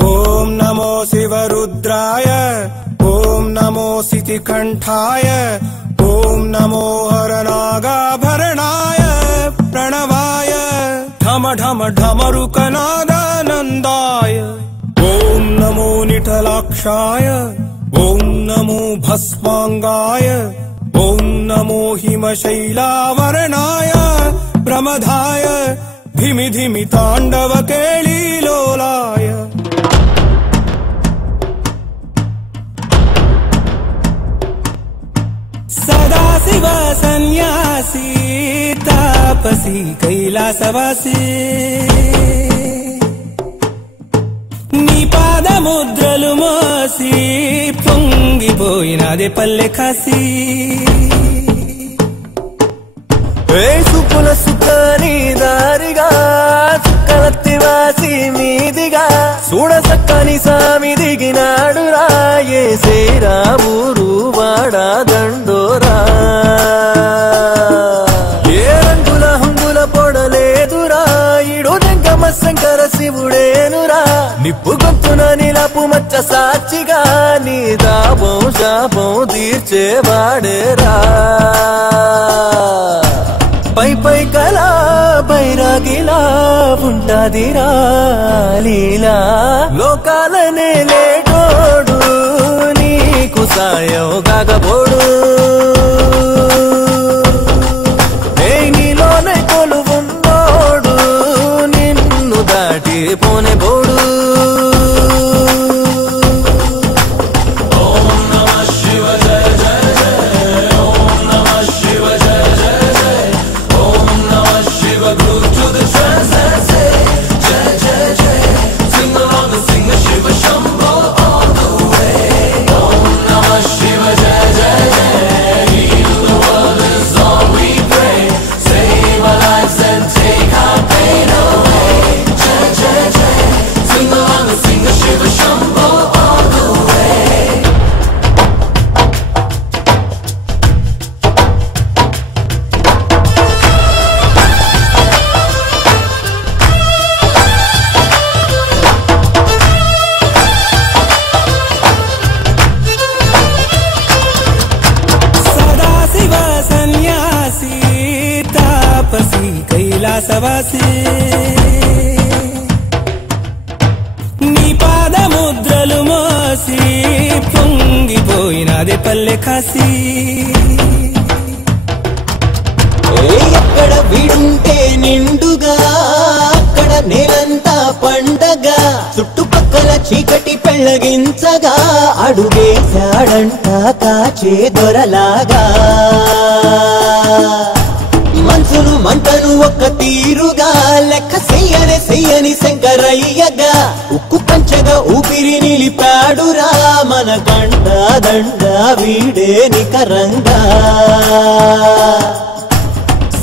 ओम नमो शिवरुद्राय ओम नमो सितिकंठाय ओम नमो हरनागाभरणाय प्रणवाय ढम ढम ढमरुकनादानन्दाय ओम नमो निठलाक्षाय ओम नमो भस्मांगाय ओम नमो हिमशैलावरणाय प्रमदाय धिमि धिमि तांडव केळीलोलाय सदाशिव सन्यासी तापसी कैलासवासी नी पादमुद्रलु मोसी పొంగిపోయినదే పల్లె కాసి సుకుల సుఖని దారిగా సుక్కలత్తి వాసి మీదిగా చూడ సక్కని సామి దిగినాడు రాయే శ్రీరామురు వాడా దండోరా ఏ రంగుల హంగుల పొడలేదురా ఇడు జంగమ శంకర శివుడేనురా నిప్పు గొంతున నిలపు మచ్చ సాక్షిగా నీ దాపం శాపం తీర్చేవాడేరా పై పై కలా బైరాగిలా ఉంటాదిరా లీలా లోకాలనే లేటోడు నీకు సాయం కాకపోడు నీలోనే కొలువున్నోడు నిన్ను దాటి పోనే పోడు कैलासवासी नी पादमुद्रलु मोसी పొంగిపోయినదే పల్లె కాసి ఎక్కడ వీడుంటే నిండుగా అక్కడ నేలంతా పండగ చుట్టుపక్కల చీకటి పెళ్ళగించగా అడుగేశాడంట కాచే దొరలాగా మనసును మంటను ఒక్క తీరుగా లెక్క చెయ్యని శంకరయ్యగా ఉక్కు పంచగా ఊపిరి నిలిపాడురా మన గంట దండ వీడే నికరంగా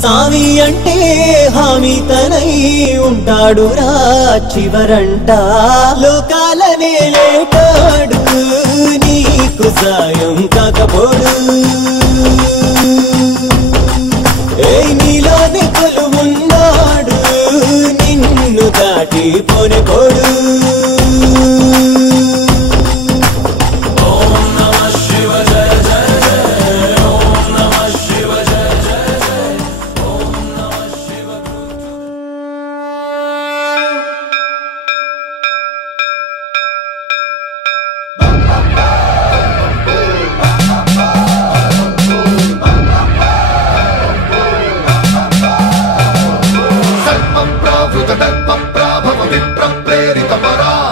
సామి అంటే హామీ తనై ఉంటాడురా చివరంట లోకాలనే లేటాడు నీకు సాయం కాకపోడు నీలోనే కొలువున్నాడు నిన్ను దాటి పోనే పోడు Vipraplerita para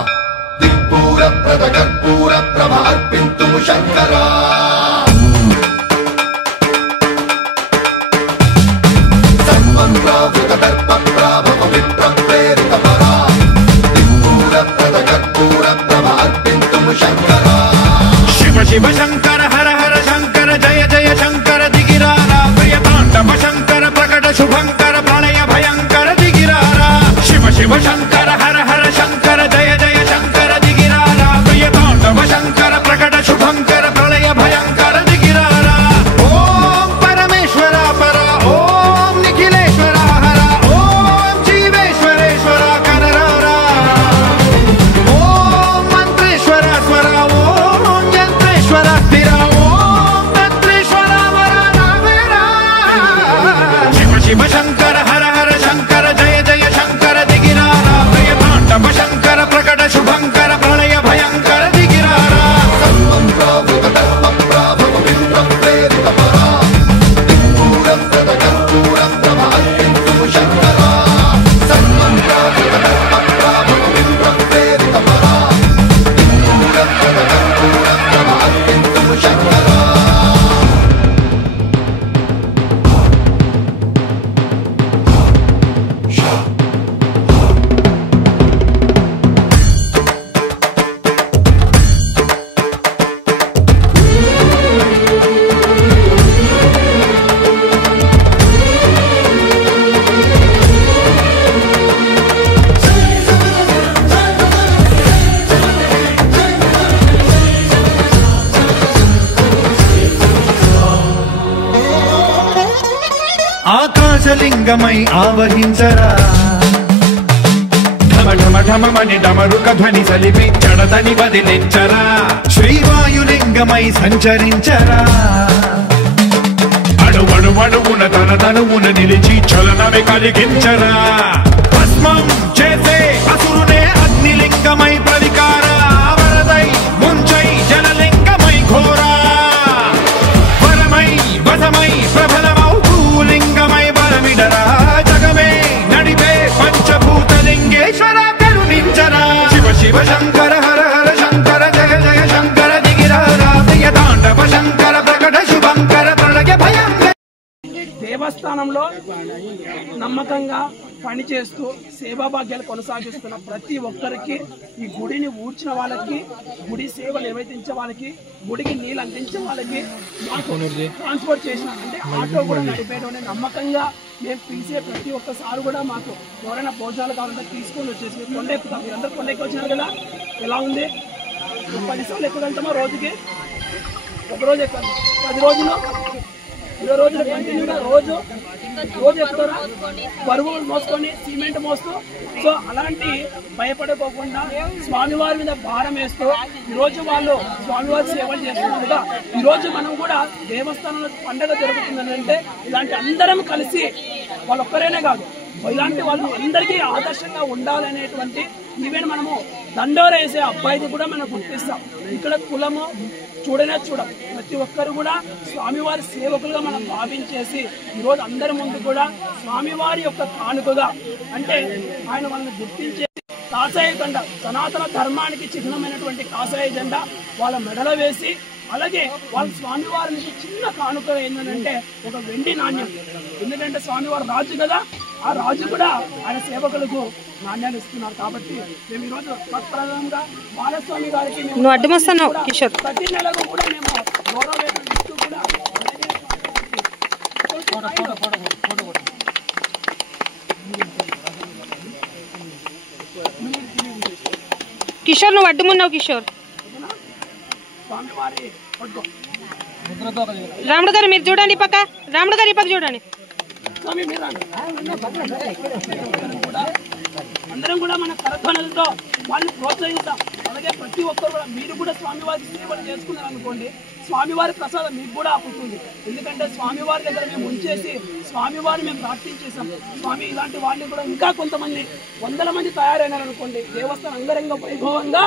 ఆకాశలింగమై ఆవహించరా ఢమఢమని డమరుక ధ్వని సలిపి జడతని వదిలించరా శ్రీవాయులింగమై సంచరించరా అణువణువున తన తనువున నిలిచి చలనమే కలిగించరా భస్మం చేసే అసురునే అగ్నిలింగమై ప్రవికార వరదై ముంచై జలలింగమై ఘోరా వరమై వసమై ప్రబలమౌ భూలింగమై బలమిడరా జగమే నడిపే పంచభూతలింగేశ్వర కరుణించరా శివ శివ శంకర హర హర శంకర జయ జయ శంకర దిగిరారా ప్రియ తాండవ శంకర ప్రకట శుభంకర ప్రళయ భయంకర. దేవస్థానంలో నమ్మకంగా పనిచేస్తూ సేవా భాగ్యాలు కొనసాగిస్తున్న ప్రతి ఒక్కరికి, ఈ గుడిని ఊడ్చిన వాళ్ళకి, గుడి సేవలు నిర్వహించే వాళ్ళకి, గుడికి నీళ్ళు అందించే వాళ్ళకి, మాకు ట్రాన్స్పోర్ట్ చేసిన అంటే ఆటో కూడా నడిపేయడం నమ్మకంగా మేము పిలిచే ప్రతి ఒక్కసారి కూడా మాకు ఎవరైనా భోజనాలు కావాలంటే తీసుకొని వచ్చేసి కొండ ఎక్కుతాం. మీరందరూ కొండ ఎక్కువ వచ్చినారు కదా, ఎలా ఉంది? 10 సార్లు ఎక్కుగలుగుతామా రోజుకి? ఒక రోజు ఎక్కాలి, 10 రోజులు 20 రోజులు కంటిన్యూగా రోజు ఎక్కుతారా? బరువులు మోసుకొని సిమెంట్ మోస్తూ, సో అలాంటి భయపడుకోకుండా స్వామివారి మీద భారం వేస్తూ ఈరోజు వాళ్ళు స్వామివారి సేవలు చేస్తున్నట్టుగా ఈరోజు మనం కూడా దేవస్థానంలో పండుగ జరుగుతుందంటే ఇలాంటి అందరం కలిసి వాళ్ళొక్కరేనే కాదు, ఇలాంటి వాళ్ళు అందరికీ ఆదర్శంగా ఉండాలనేటువంటి ఈవెన్ మనము దండోర వేసే అబ్బాయిని కూడా మనం గుర్తిస్తాం. ఇక్కడ కులము చూడనే చూడం, ప్రతి ఒక్కరు కూడా స్వామివారి సేవకులుగా మనం భావించేసి ఈరోజు అందరి ముందు కూడా స్వామివారి యొక్క కానుకగా అంటే ఆయన వాళ్ళని గుర్తించేసి కాషాయ జెండా, సనాతన ధర్మానికి చిహ్నమైనటువంటి కాషాయ జెండా వాళ్ళ మెడలో వేసి, అలాగే వాళ్ళ స్వామివారి నుంచి చిన్న కానుక ఏంటంటే ఒక వెండి నాణ్యం. ఎందుకంటే స్వామివారు రాజు కదా, ఆ రాజు కూడా ఆయన సేవకులకు నాణ్యాలు ఇస్తున్నారు. కాబట్టి మేము ఈరోజు ప్రధానంగా బాలస్వామి గారికి ప్రతి నెలకు కూడా మేము గౌరవవేతనం ఇస్తూ కూడా కిషోర్ నువ్వు అడ్డుమున్నావు. కిషోర్ స్వామివారి రాముడు గారు మీరు చూడండి, పక్క రాముడు గారు ఈ పక్క చూడండి. అందరం కూడా మన కరధ్వనులతో వాళ్ళని ప్రోత్సహిస్తాం. అలాగే ప్రతి ఒక్కరు కూడా మీరు కూడా స్వామివారి సేవలు చేసుకున్నారు అనుకోండి, స్వామివారి ప్రసాదం మీకు కూడా అప్పుతుంది. ఎందుకంటే స్వామివారి దగ్గర మేము ఉంచేసి స్వామివారిని మేము ప్రార్థించేసాం. స్వామి ఇలాంటి వాళ్ళని కూడా ఇంకా కొంతమంది 100 మంది తయారైనారు అనుకోండి, దేవస్థానం అంగరంగ వైభవంగా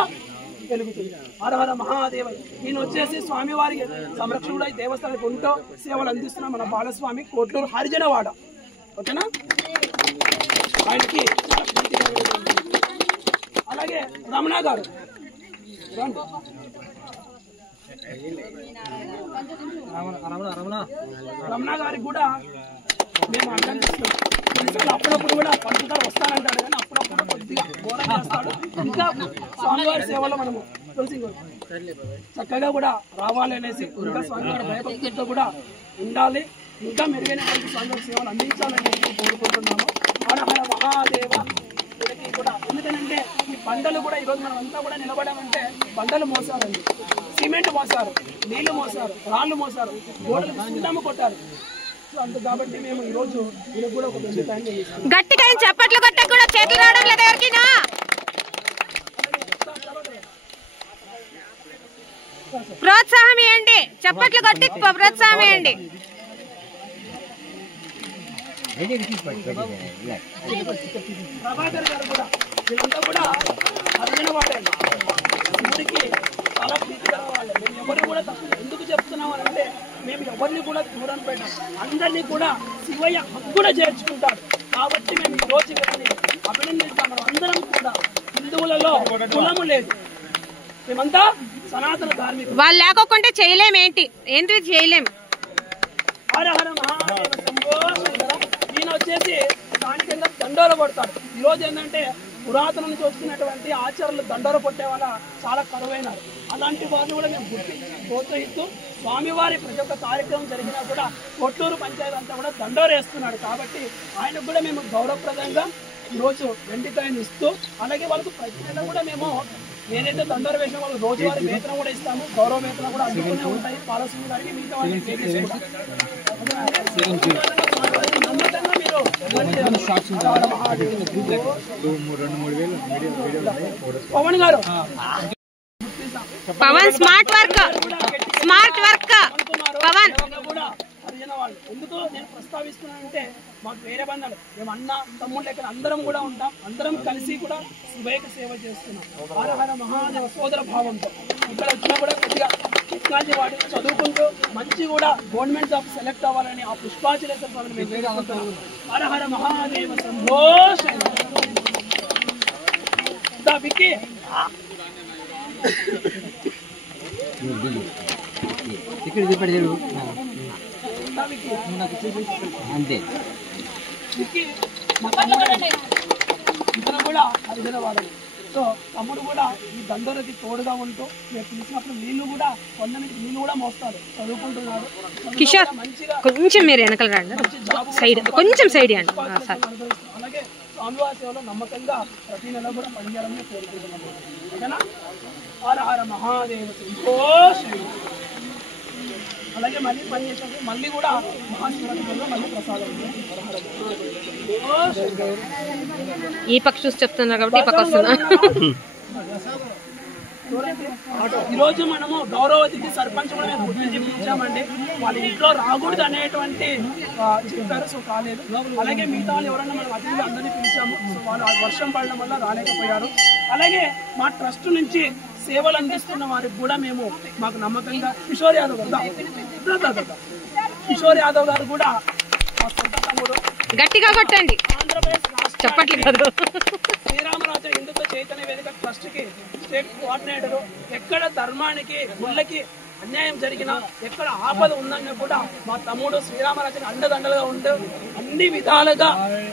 వెలుగుతుంది. హర హర మహాదేవ. నేను వచ్చేసి స్వామివారికి సంరక్షణ దేవస్థానానికి ఉంటూ సేవలు అందిస్తున్నా మన బాలస్వామి కోట్లూరు హరిజనవాడ. ఓకేనా? ఆయనకి అలాగే రమణ గారు, రమణ గారికి కూడా మేము అభినందిస్తున్నాం. అప్పుడప్పుడు కూడా పంచుతారు వస్తానంటాడు, కానీ అప్పుడప్పుడు కొద్దిగా ఘోరం చేస్తాడు. ఇంకా స్వామివారి సేవలో మనము చక్కగా కూడా రావాలి అనేసి, ఇంకా స్వామివారి భయభక్తులతో కూడా ఉండాలి, ఇంకా మెరుగైనటువంటి స్వామివారి సేవలు అందించాలని కోరుకుంటున్నాము. హర హర మహాదేవ. కూడా ఎందుకంటే ఈ బండలు కూడా ఈరోజు మనం అంతా కూడా నిలబడామంటే బండలు మోసారండి, సిమెంట్ మోసారు, నీళ్లు మోసారు, రాళ్ళు మోసారు, గోడలు సున్నము కొట్టారు. కాబట్టి మేము ఈ రోజు వీళ్ళకి కూడా ఒక గట్టిగా చప్పట్లు కొట్టక కూడా చేతులు రావడం లేదా ఎవరికైనా? ప్రోత్సాహం ఇవ్వండి, చప్పట్లు కొట్టి ప్రోత్సాహం ఇవ్వండి. ప్రభాకర్ గారు కూడా వీళ్ళంతా కూడా అర్జున వాడే శివుడికి చాలా ప్రీతిగా వాళ్ళు. మేము ఎవరిని కూడా తప్పు ఎందుకు చెప్తున్నాం అని అంటే, మేము ఎవరిని కూడా దూరం పెట్టాం, అందరినీ కూడా శివయ్య హక్కున చేర్చుకుంటారు. కాబట్టి మేము ఈ రోజు అభినందిస్తాం. మనం అందరం కూడా హిందువులలో కులము లేదు, మేమంతా సనాతన ధార్మికులు. వాళ్ళు లేకోకుంటే చేయలేమేంటి చేయలేం. హర హర మహాదేవ శంభో. ఈయన వచ్చేసి స్థానికంగా దండోర కొడతాడు. ఈరోజు ఏంటంటే పురాతన నుంచి వస్తున్నటువంటి ఆచారాలు దండోర కొట్టే వల్ల చాలా కరువైనారు. అలాంటి వారిని కూడా మేము గుర్తించి ప్రోత్సహిస్తూ స్వామివారి ప్రతి ఒక్క కార్యక్రమం జరిగినా కూడా కొట్లూరు పంచాయతీ అంతా కూడా దండోర వేస్తున్నాడు. కాబట్టి ఆయనకు కూడా మేము గౌరవప్రదంగా ఈరోజు వెండికాయను ఇస్తూ, అలాగే వాళ్ళకు ప్రతి నెల కూడా మేము ఏదైతే దండోర వేసిన వాళ్ళు రోజువారీ వేతనం కూడా ఇస్తాము. గౌరవ వేతనం కూడా అందుకునే ఉంటాయి. పాలసీ గారికి మిగతా వాళ్ళకి నమ్మకంగా గారు పవన్ గారు పవన్ స్మార్ట్ వర్క్ పవన్ ఎందుకు నేను ప్రస్తావిస్తున్నానంటే మాకు వేరే బంధాలు మేము అన్న తమ్ముళ్ళు ఎక్కడ అందరం కూడా ఉంటాం, అందరం కలిసి కూడా శుభైక సేవ చేస్తున్నాం. హర మహాదేవ సోదర భావంతో ఇక్కడ వచ్చినా కూడా కొద్దిగా టెక్నాలజీ వాటి చదువుకుంటూ మంచి కూడా గవర్నమెంట్ జాబ్ సెలెక్ట్ అవ్వాలని ఆ పుష్పాచలేశ్వర స్వామిని మేము వేడుకుంటున్నాం. హర మహాదేవ సంభోష వికి అంతే ఇతను కూడా హరిజన వాడని. సో తమ్ముడు కూడా ఈ దండోరకి తోడుగా ఉంటూ మేము పిలిచినప్పుడు నీళ్లు కూడా నీళ్లు కూడా మోస్తాడు, చదువుకుంటున్నాడు. కిషోర్ కొంచెం మీరు వెనకలు రండి, సైడ్ కొంచెం సైడ్ అండి. అలాగే స్వామివారి సేవలో నమ్మకంగా ప్రతి నెల కూడా పనిచేయాలని కోరుకుంటున్నాము. ఓకేనా? హర మహాదేవ సంతోష. అలాగే మళ్ళీ పని చేసినప్పుడు మళ్ళీ కూడా మహాశివరాత్రిలో మళ్ళీ ప్రసాదం. ఈ పక్క చూసి చెప్తున్నారు కాబట్టి ఈ పక్క వస్తున్నా. ఈరోజు మనము గౌరవతికి సర్పంచ్ కూడా మేము గుర్తించి పిలిచామండి. వాళ్ళ ఇంట్లో రాకూడదు అనేటువంటి చెప్పారు, సో కాలేదు. అలాగే మిగతా వాళ్ళు ఎవరన్నా మనం అతిథులు అందరినీ పిలిచాము, సో వాళ్ళు వర్షం పడడం వల్ల రాలేకపోయారు. అలాగే మా ట్రస్ట్ నుంచి సేవలు అందిస్తున్న వారికి కూడా మేము మాకు నమ్మకంగా కిషోర్ యాదవ్ గారు కూడా మా సొంత తమ్ముడు, గట్టిగా కొట్టండి, ఆంధ్రప్రదేశ్ చెప్పట్లేదు. శ్రీరామరాజ హిందుత్వ చైతన్య వేదిక ట్రస్ట్ కి స్టేట్ కోఆర్డినేటర్. ఎక్కడ ధర్మానికి గుళ్ళకి అన్యాయం జరిగినా, ఎక్కడ ఆపద ఉందన్నా కూడా మా తమ్ముడు శ్రీరామరాజుకి అండదండలుగా ఉంటూ అన్ని విధాలుగా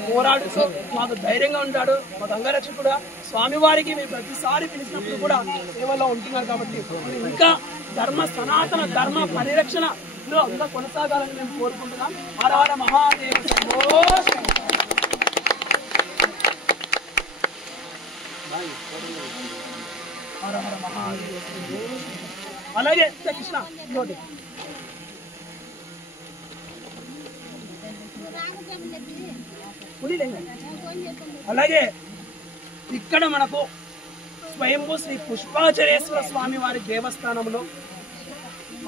పోరాడుతూ మాకు ధైర్యంగా ఉంటాడు. మాకు అంగరక్షకుడు స్వామివారికి మేము ప్రతిసారి పిలిచినప్పుడు కూడా సేవలో ఉంటున్నారు. కాబట్టి ఇంకా సనాతన ధర్మ పరిరక్షణలో ఇంకా కొనసాగాలని మేము కోరుకుంటున్నాం. హర మహాదేవ సంభోష. హర మహాదేవ సంభోష. అలాగే కృష్ణ ఇంకోటి అలాగే ఇక్కడ మనకు స్వయంభూ శ్రీ పుష్పాచలేశ్వర స్వామి వారి దేవస్థానంలో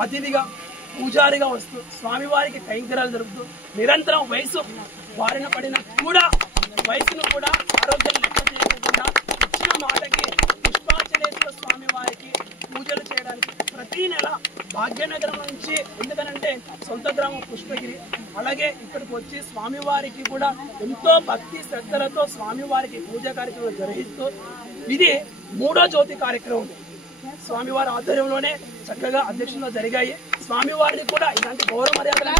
అతిథిగా పూజారిగా వస్తూ స్వామివారికి కైంకర్యాలు జరుపుతూ నిరంతరం వయసు బారిన పడిన కూడా వయసును కూడా ఆరోగ్యం లెక్క చేయకుండా ఇచ్చిన మాటకి పుష్పాచలేశ్వర స్వామి వారికి పూజలు చేయడానికి ప్రతి నెల భాగ్యనగరం నుంచి, ఎందుకనంటే సొంత గ్రామం పుష్పగిరి, అలాగే ఇక్కడికి వచ్చి స్వామివారికి కూడా ఎంతో భక్తి శ్రద్ధలతో స్వామివారికి పూజా కార్యక్రమం జరిగిస్తూ ఇది 3వ జ్యోతి కార్యక్రమం స్వామివారి ఆధ్వర్యంలోనే చక్కగా అధ్యక్షంలో జరిగాయి. స్వామివారిని కూడా ఇలాంటి గౌరవ మర్యాదలు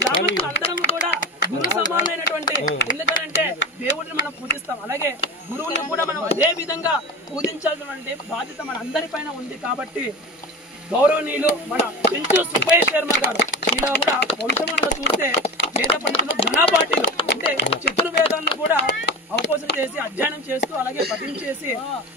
గ్రామస్తులందరం కూడా గురు సమానమైనటువంటి, ఎందుకనంటే దేవుడిని మనం పూజిస్తాం, అలాగే గురువుని కూడా మనం అదే విధంగా పూజించాల్సినటువంటి బాధ్యత మన అందరిపైన ఉంది. కాబట్టి గౌరవనీయులు మన పెంచు సుబ్బయ్య శర్మ గారు, ఇలా కూడా వంశంగా చూస్తే వేద పండితులు ఘనపాఠులు, అంటే చతుర్వేదాలను కూడా అవపోసన చేసి అధ్యయనం చేస్తూ అలాగే పఠించేసి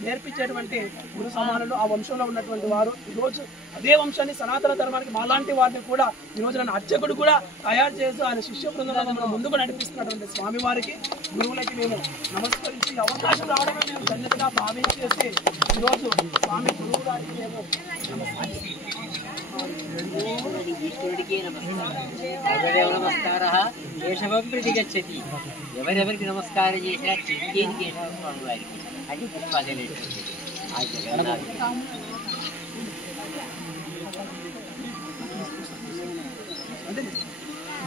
నేర్పించేటువంటి గురు సమానులు ఆ వంశంలో ఉన్నటువంటి వారు. ఈరోజు అదే వంశాన్ని సనాతన ధర్మానికి మాలాంటి వారిని కూడా ఈరోజు నన్ను అర్చకుడు కూడా తయారు చేస్తూ ఆయన శిష్య బృందంలో మనం ముందుకు నడిపిస్తున్నటువంటి స్వామివారికి గురువులకి మేము నమస్కరించి అవకాశం రావడమే మేము ధన్యతగా భావించేసి ఈరోజు స్వామి గురువు గారికి మేము ఈశ్వరుడికి నమస్కార కేశవం ప్రతి గచ్చతి. ఎవరెవరికి నమస్కారం చేసినా చెయ్యేది కేశవ స్వామి వారికి. అది పుష్పాచలేశ్వరుడు ఆ జగన్నాథుడు.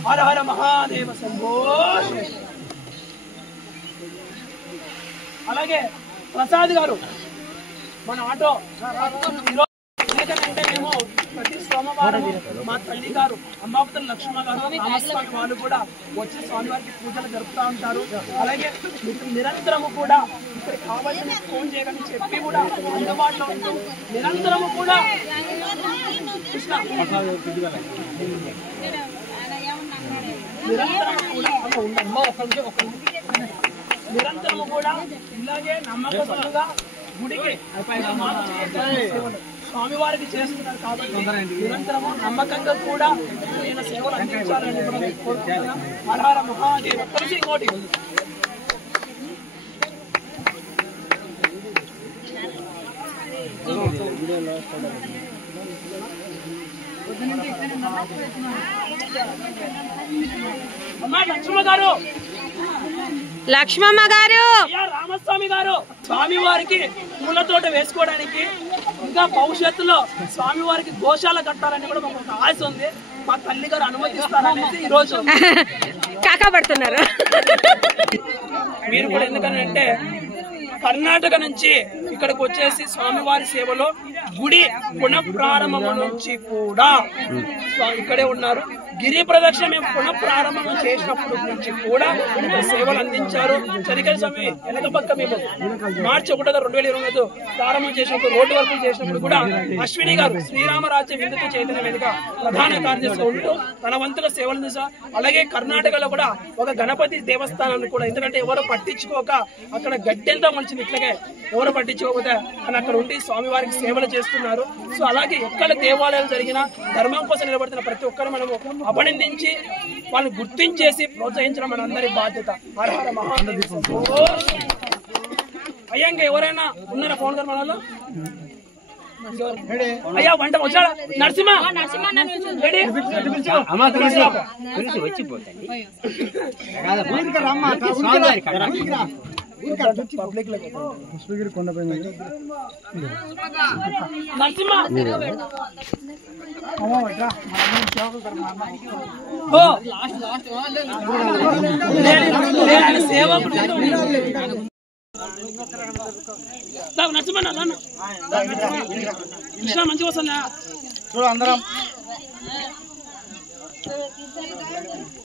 హర హర మహాదేవ సంభోష. అలాగే ప్రసాద్ గారు మన ఆటో ఎందుకంటే మేము ప్రతి సోమవారం మా తల్లి గారు అమ్మాపుతల లక్ష్మ గారు రామస్వామి వాళ్ళు కూడా వచ్చి స్వామివారికి పూజలు జరుపుతూ ఉంటారు. అలాగే నిరంతరము కూడా ఇక్కడ కావాల్సిన ఫోన్ చేయడానికి చెప్పి కూడా అందుబాటులో ఉంటాం. నిరంతరము కూడా నిరంతరము కూడా ఇలాగే నమ్మకంగా గుడికి స్వామివారికి చేస్తున్నారు కాబట్టి నిరంతరము నమ్మకంగా కూడా ఈయన సేవలు అందించాలని కూడా నేను కోరుకుంటున్నాను. హర హర మహాదేవ. కలిసి ఇంకోటి అమ్మా లక్ష్మమ్మ గారు, లక్ష్మమ్మ గారు, రామస్వామి గారు, స్వామి వారికి పూల తోట వేసుకోవడానికి ఇంకా భవిష్యత్తులో స్వామి వారికి గోశాల కట్టాలని కూడా మాకు ఒక ఆశ ఉంది. మా తల్లి గారు అనుమతిస్తారనేసి ఈ రోజు కాకా పడుతున్నారు. మీరు కూడా ఎందుకనంటే కర్ణాటక నుంచి ఇక్కడికి వచ్చేసి స్వామివారి సేవలో గుడి పునఃప్రారంభం నుంచి కూడా ఇక్కడే ఉన్నారు. గిరి ప్రదక్షిణ మేము పునఃప్రారంభం చేసినప్పుడు నుంచి కూడా ఇక్కడ సేవలు అందించారు. చరికల స్వామి వెనక పక్క మేము మార్చి 1, 2025 ప్రారంభం చేసినప్పుడు రోడ్డు వర్కులు చేసినప్పుడు కూడా అశ్విని గారు శ్రీరామరాజ్య విందుతో చైతన్య వేదిక ప్రధాన కార్యదర్శిగా ఉంటూ తన వంతుల సేవలు అందించారు. అలాగే కర్ణాటకలో కూడా ఒక గణపతి దేవస్థానాన్ని కూడా, ఎందుకంటే ఎవరు పట్టించుకోక అక్కడ గడ్డెంతో మంచిది ఇట్లాగే ఎవరు పట్టించుకోకపోతే అని అక్కడ ఉండి స్వామివారికి సేవలు చేస్తున్నారు. సో అలాగే ఎక్కడ దేవాలయాలు జరిగినా ధర్మం కోసం నిలబడుతున్న ప్రతి ఒక్కరు మనము అభినందించి వాళ్ళని గుర్తించేసి ప్రోత్సహించడం మన అందరి బాధ్యత. హర హర మహాదేవ. అయ్యా ఇంకా ఎవరైనా ఉన్నారా ఫోన్ గారు మనలో? అయ్యా వంట వచ్చాడా? నరసింహ నరసింహ మంచిగా వస్తుందా? చూడు అందరం